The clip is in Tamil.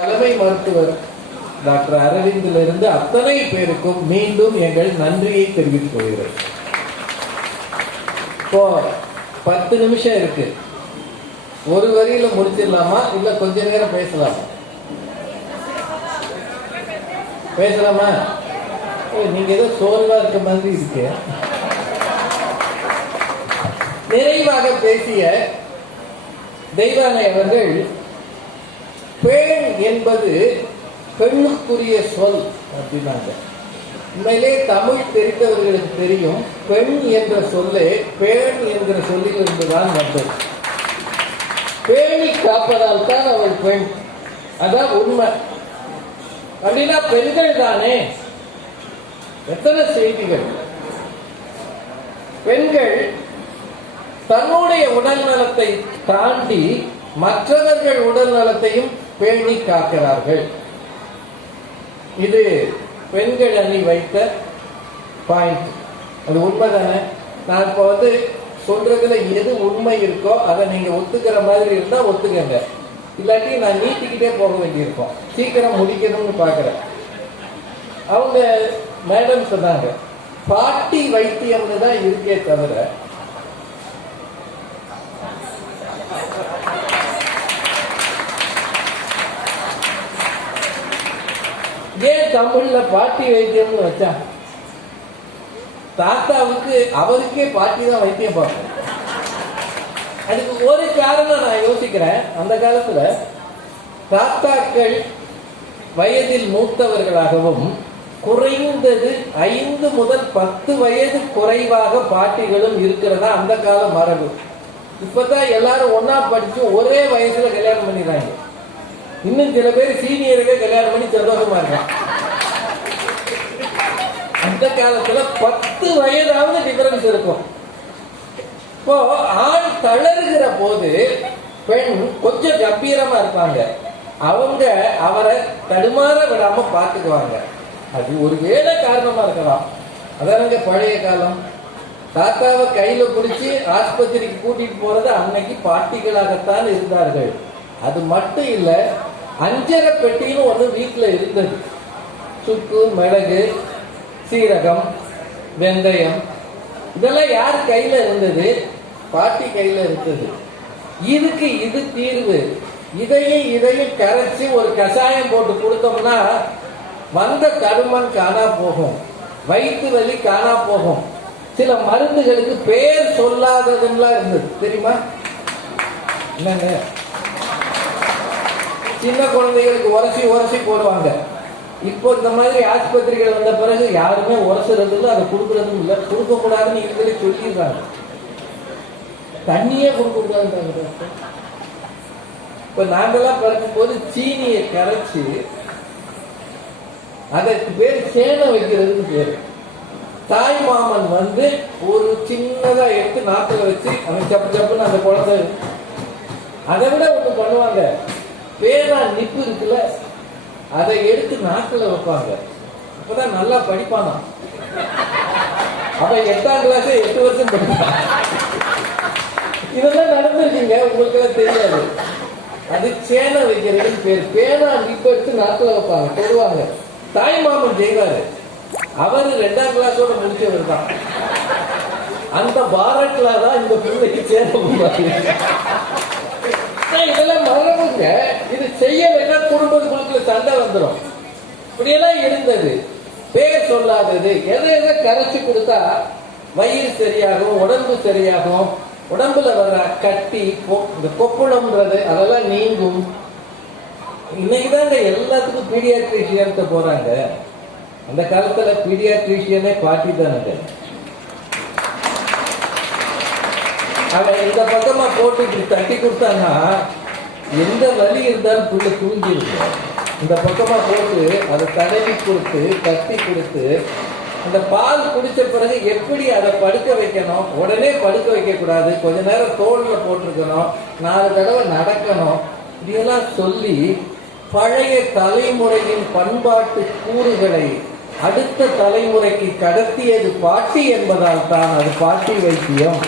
தலைமை மருத்துவர் டாக்டர் அரவிந்திலிருந்து அத்தனை பேருக்கும் மீண்டும் எங்கள் நன்றியை தெரிவித்துக் கொள்கிறேன். இப்போ 10 நிமிஷம் இருக்கு. ஒரு வரியில முடிச்சிடலாமா இல்ல கொஞ்ச நேரம் பேசலாமா? பேசலாமா? நீங்க ஏதோ சோர்வா இருக்க மாதிரி இருக்கு. நிறைவாக பேசிய தெய்வானை அவர்கள் பெண் என்பது பெண்ணுக்குரிய சொல் அப்படின்னாங்க. உண்மையிலே தமிழ் தெரிந்தவர்களுக்கு தெரியும், பெண் என்ற சொல்லே பேண் என்ற சொல்லில் இருந்துதான் வந்தது. பேணி காப்பதால் தான் அவள் பெண், அதான் உண்மை. அப்படின்னா பெண்கள் தானே. எத்தனை செய்திகள்! பெண்கள் தன்னுடைய உடல் நலத்தை தாண்டி மற்றவர்கள் உடல் நலத்தையும் பேணி காக்கிறார்கள். இது பெண்கள் அணி வைத்த பாயிண்ட். அது உண்மைதானே? நான் இப்ப சொல்றதுல எது உண்மை இருக்கோ அதை நீங்க ஒத்துக்கிற மாதிரி இருந்தா ஒத்துக்கங்க, இல்லாட்டி நான் நீட்டிக்கிட்டே போக வேண்டியிருக்கோம். சீக்கிரம் முடிக்கணும்னு பாக்குறேன். அவங்க மேடம் சொன்னாங்க, பாட்டி வைத்தியம்னு தான் இருக்கே தவிர ஏன் தமிழ்ல பாட்டி வைத்தியம்னு வச்சா? தாத்தாவுக்கு அவருக்கே பாட்டி தான் வைத்தியம் பார்ப்போம். அதுக்கு ஒரு காரணம் நான் யோசிக்கிறேன். அந்த காலத்துல தாத்தாக்கள் வயதில் மூத்தவர்களாகவும் குறைந்தது 5 முதல் 10 வயது குறைவாக பாட்டிகளும் இருக்கிறதா அந்த கால மரபு. இப்பதான் எல்லாரும் ஒன்னா படிச்சு ஒரே வயசுல கல்யாணம் பண்ணிடுறாங்க. இன்னும் சில பேர் சீனியருக்கு கல்யாணம் பண்ணி சந்தோஷமா இருக்கான். அந்த காலத்துல 10 வயதாவது டிஃபரன்ஸ் இருக்கும். இப்போ ஆண் தளர்கிற போது பெண் கொஞ்சம் கம்பீரமா இருப்பாங்க. அவங்க அவரை தடுமாற விடாம பாத்துக்குவாங்க. அது ஒரு வேலை காரணமா இருக்கலாம். அதானங்க பழைய காலம். தாத்தாவை கையில பிடிச்சி ஆஸ்பத்திரிக்கு கூட்டிட்டு போறது அன்னைக்கு பாட்டிகளாகத்தான் இருந்தார்கள். அது மட்டும் இல்ல, அஞ்சரை பெட்டின்னு ஒண்ணு வீட்டுல இருந்தது. சுக்கு, மிளகு, சீரகம், வெந்தயம், இதெல்லாம் யார் கையில இருந்தது? பாட்டி கையில இருந்தது. இதுக்கு இது தீர்வு. இதையும் கரைச்சி ஒரு கஷாயம் போட்டு கொடுத்தோம்னா வந்த தருமன் காணா போகும், வயிற்று வலி காணா போகும். சில மருந்துகளுக்கு பேர் சொல்லாததுலாம் இருந்தது தெரியுமா? என்னங்க, சின்ன குழந்தைகளுக்கு உரசி போடுவாங்க. இப்போ இந்த மாதிரி ஆஸ்பத்திரிகள் வந்த பிறகு யாருமே உரசுறது இல்லை, அதை கொடுக்கறதும் இல்லை. கொடுக்க கூடாதுன்னு இவங்களே சொல்லிடுறாங்க. தண்ணியே கொடுக்க கூடாதுன்றாங்க. இப்ப நாங்கெல்லாம் பிறக்கும் போது சீனியை கரைச்சி அதற்கு பேர் சேனை வைக்கிறதுக்கு பேரு. தாய் மாமன் ஒரு சின்னதா எடுத்து நாத்துல வச்சு அவன் சப்புன்னு அந்த குழந்தை, அதை விட ஒண்ணு பண்ணுவாங்க, பேனா நிப்பு இருக்குல்ல, அதை எடுத்து நாக்குல வைப்பாங்க. அப்பதான் நல்லா படிப்பானா. அவன் 8ஆம் கிளாஸ் 8 வருஷம் படிப்பான். இதெல்லாம் நடந்திருக்கீங்க, உங்களுக்கு எல்லாம் தெரியாது. அது சேனை வைக்கிறதுன்னு பேர். பேனா நிப்பு எடுத்து நாக்குல வைப்பாங்க, தொடுவாங்க. தாய் மாமன் செய்வாரு. அவரு 2ஆம் கிளாஸோட முடிச்சவர் தான். அந்த பாரட்ல தான் இந்த பிள்ளைக்கு சேனை. இதெல்லாம் மரபுங்க. இது செய்யலைன்னா குடும்பத்துக்குள்ள சண்டை வந்துடும். இப்படியெல்லாம் இருந்தது. பேர் சொல்லாதது, எதை கரைச்சி கொடுத்தா வயிறு சரியாகும், உடம்பு சரியாகும், உடம்புல வர்ற கட்டி, இந்த கொப்புளம்ன்றது அதெல்லாம் நீங்கும். இன்னைக்குதாங்க எல்லாத்துக்கும் பீடியாட்ரிஷியன் போறாங்க. அந்த காலத்துல பீடியாட்ரிஷியனே பாட்டி தானுங்க. அவன் இந்த பக்கமா போட்டு இப்படி தட்டி கொடுத்தான்னா எந்த வலி இருந்தாலும் பிள்ளை தூங்கிடுங்க. இந்த பக்கமா போட்டு அதை தடவி கொடுத்து தட்டி கொடுத்து அந்த பால் குடிச்ச பிறகு எப்படி அதை படுக்க வைக்கணும், உடனே படுக்க வைக்க கூடாது, கொஞ்ச நேரம் தோல்ல போட்டிருக்கணும், 4 தடவை நடக்கணும், இதெல்லாம் சொல்லி பழைய தலைமுறையின் பண்பாட்டு கூறுகளை அடுத்த தலைமுறைக்கு கடத்தியது பாட்டி என்பதால் தான் அது பாட்டி வைத்தியம்.